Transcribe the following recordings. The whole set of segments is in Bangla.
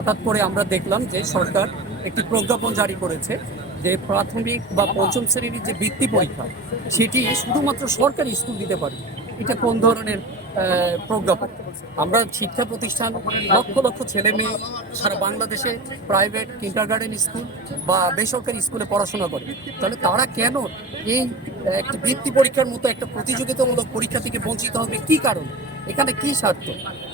হঠাৎ করে আমরা দেখলাম যে সরকার একটি প্রজ্ঞাপন জারি করেছে যে প্রাথমিক বা পঞ্চম শ্রেণির যে বৃত্তি পরীক্ষা, সেটি শুধুমাত্র সরকারি স্কুল দিতে পারে। এটা কোন ধরনের প্রজ্ঞাপন? আমরা শিক্ষা প্রতিষ্ঠান লক্ষ লক্ষ ছেলে মেয়ে সারা বাংলাদেশে প্রাইভেট কিন্ডার গার্ডেন স্কুল বা বেসরকারি স্কুলে পড়াশোনা করে। তাহলে তারা কেন এই একটি বৃত্তি পরীক্ষার মতো একটা প্রতিযোগিতামূলক পরীক্ষা থেকে বঞ্চিত হবে? কি কারণ? এখানে কি স্বার্থ?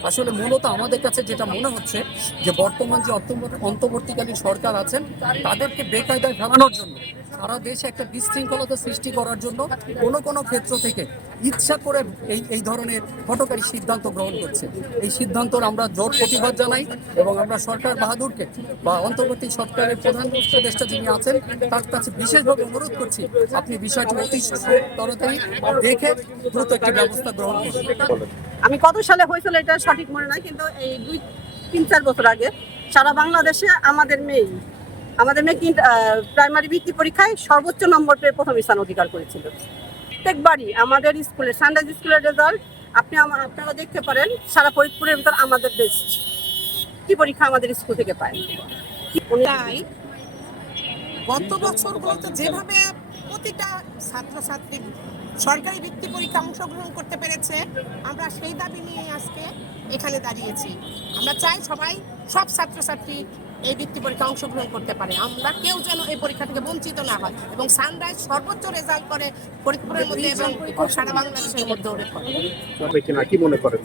আসলে মূলত আমাদের কাছে যেটা মনে হচ্ছে যে বর্তমান যে অন্তর্বর্তী- অন্তর্বর্তীকালীন সরকার আছেন, তাদেরকে বেকায়দায় ফেলানোর জন্য সারা দেশে একটা বিশৃঙ্খলতা সৃষ্টি করার জন্য কোনো কোনো ক্ষেত্র থেকে ইচ্ছা করে এই এই ধরনের হটকারী সিদ্ধান্ত গ্রহণ করছে। এই সিদ্ধান্তর আমরা জোর প্রতিবাদ জানাই এবং আমরা সরকার বাহাদুরকে বা অন্তর্বর্তী সরকারের প্রধান উপদেষ্টা যিনি আছেন, তার কাছে বিশেষভাবে অনুরোধ করছি, আপনি বিষয়টি অতি তাড়াতাড়ি দেখে দ্রুত একটি ব্যবস্থা গ্রহণ করুন। আমি কত সালে হয়েছিল এটা সঠিক মনে নাই, কিন্তু এই দুই, তিন, চার বছর আগে সারা বাংলাদেশে আমাদের মেয়ে আমাদের মেয়ে প্রাইমারি বৃত্তি পরীক্ষায় সর্বোচ্চ নম্বর পেয়ে প্রথম স্থান অধিকার করেছিল। প্রত্যেকবারই আমাদের স্কুলে সানরাইজ স্কুলের রেজাল্ট আপনি আমা- আপনারা দেখতে পারেন, সারা ফরিদপুরের ভিতর আমাদের বেস্ট কি পরীক্ষা আমাদের স্কুল থেকে পায়? তাই? গত বছরগুলোতে যেভাবে প্রতিটা ছাত্রছাত্রী সরকারি ভিত্তি পরীক্ষা অংশগ্রহণ করতে পেরেছে। আমরা সেই দাবি নিয়ে আজকে এখানে দাঁড়িয়েছি। আমরা চাই সবাই সব ছাত্রছাত্রী এই বৃত্তি পরীক্ষা অংশগ্রহণ করতে পারে। আমরা কেউ যেন এই পরীক্ষা থেকে বঞ্চিত না হয় এবং সানরাইজ সর্বোচ্চ রেজাল্ট করে ফরিদপুরের মধ্যে এবং সারা বাংলাদেশের মধ্যে কি মনে করেন?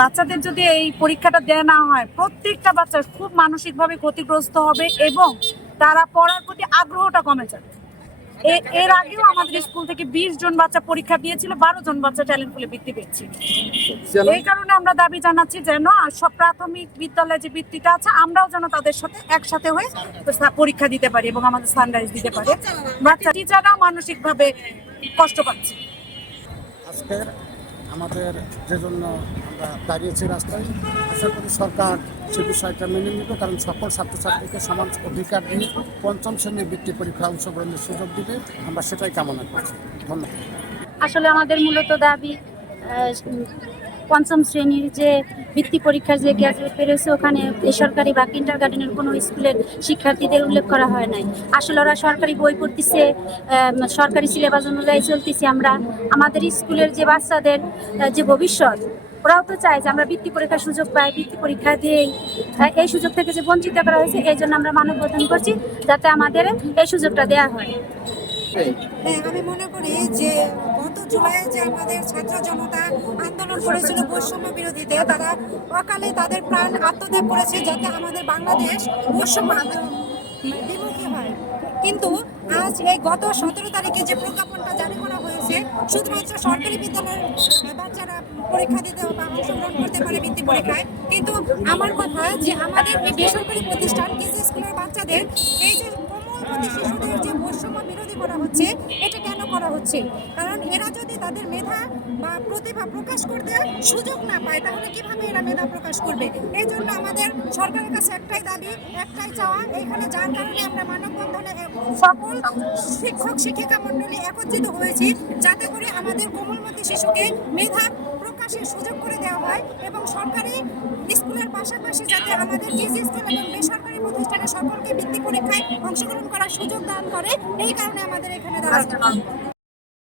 বাচ্চাদের যদি এই পরীক্ষাটা দেওয়া না হয় প্রত্যেকটা বাচ্চা খুব মানসিকভাবে ক্ষতিগ্রস্ত হবে এবং তারা পড়ার প্রতি আগ্রহটা কমে যাবে। এর আগেও আমাদের স্কুল থেকে বিশ জন বাচ্চা পরীক্ষা দিয়েছিল বারো জন বাচ্চা ট্যালেন্ট ফুলে বৃত্তি পেয়েছিল এই কারণে আমরা দাবি জানাচ্ছি যেন সব প্রাথমিক বিদ্যালয়ে যে বৃত্তিটা আছে আমরাও যেন তাদের সাথে একসাথে হয়ে পরীক্ষা দিতে পারি এবং আমাদের সানরাইজ দিতে পারি। বাচ্চা টিচাররাও মানসিকভাবে কষ্ট পাচ্ছে। আমাদের যে জন্য আমরা দাঁড়িয়েছি রাস্তায়, আশা করি সরকার সে বিষয়টা মেনে নিবে, কারণ সকল ছাত্রছাত্রীকে সমান অধিকার দিয়ে পঞ্চম শ্রেণির বৃত্তি পরীক্ষা অংশগ্রহণের সুযোগ দিবে। আমরা সেটাই কামনা করছি। ধন্যবাদ। আসলে আমাদের মূলত দাবি পঞ্চম শ্রেণির যে বৃত্তি পরীক্ষার যে গ্র্যাজুয়েট পেরেছে ওখানে বেসরকারি বা কিন্ডার গার্ডেনের কোনো স্কুলের শিক্ষার্থীদের উল্লেখ করা হয় নাই। আসলে ওরা সরকারি বই পড়তেছে সরকারি সিলেবাস অনুযায়ী চলতেছে আমরা। আমাদের স্কুলের যে বাচ্চাদের যে ভবিষ্যৎ, ওরাও তো চায় যে আমরা বৃত্তি পরীক্ষার সুযোগ পাই, বৃত্তি পরীক্ষা দিয়েই এই সুযোগ থেকে যে বঞ্চিত করা হয়েছে, এই জন্য আমরা মানব মানববন্ধন করছি, যাতে আমাদের এই সুযোগটা দেওয়া হয়। হ্যাঁ আমি মনে করি যে গত জুলাইয়ে যে আমাদের ছাত্র জনতা আন্দোলন করেছিল বৈষম্য বিরোধীতে, তারা অকালে তাদের প্রাণ আত্মত্যাগ করেছে যাতে আমাদের বাংলাদেশ বৈষম্য আন্দোলন বিমুখী হয়। কিন্তু আজ এই গত সতেরো তারিখে যে প্রজ্ঞাপনটা জারি করা হয়েছে, শুধুমাত্র সরকারি বিদ্যালয়ের বাচ্চারা পরীক্ষা দিতে বা অংশগ্রহণ করতে পারে বৃত্তি পরীক্ষায়, কিন্তু আমার কথা যে আমাদের এই বেসরকারি প্রতিষ্ঠান কেজি স্কুলের বাচ্চাদের, এই যে কোমলমতি শিশুদের যে বৈষম্য বিরোধী করা হচ্ছে, এটা করা হচ্ছে। কারণ এরা যদি তাদের মেধা বা প্রতিভা প্রকাশ করতে সুযোগ না পায়, তাহলে কীভাবে এরা মেধা প্রকাশ করবে? এই জন্য আমাদের সরকারের কাছে একটাই দাবি, একটাই চাওয়া। এখানে যার কারণে আমরা মানববন্ধনে সকল শিক্ষক, শিক্ষিকা মণ্ডলী একত্রিত হয়েছি, যাতে করে আমাদের কোমলমতি শিশুকে মেধা প্রকাশের সুযোগ করে দেওয়া হয় এবং সরকারি স্কুলের পাশাপাশি যাতে আমাদের কেজি স্কুল এবং বেসরকারি প্রতিষ্ঠানে সকলকে বৃত্তি পরীক্ষায় অংশগ্রহণ করার সুযোগ দান করে, এই কারণে আমাদের এখানে দাঁড়ানো।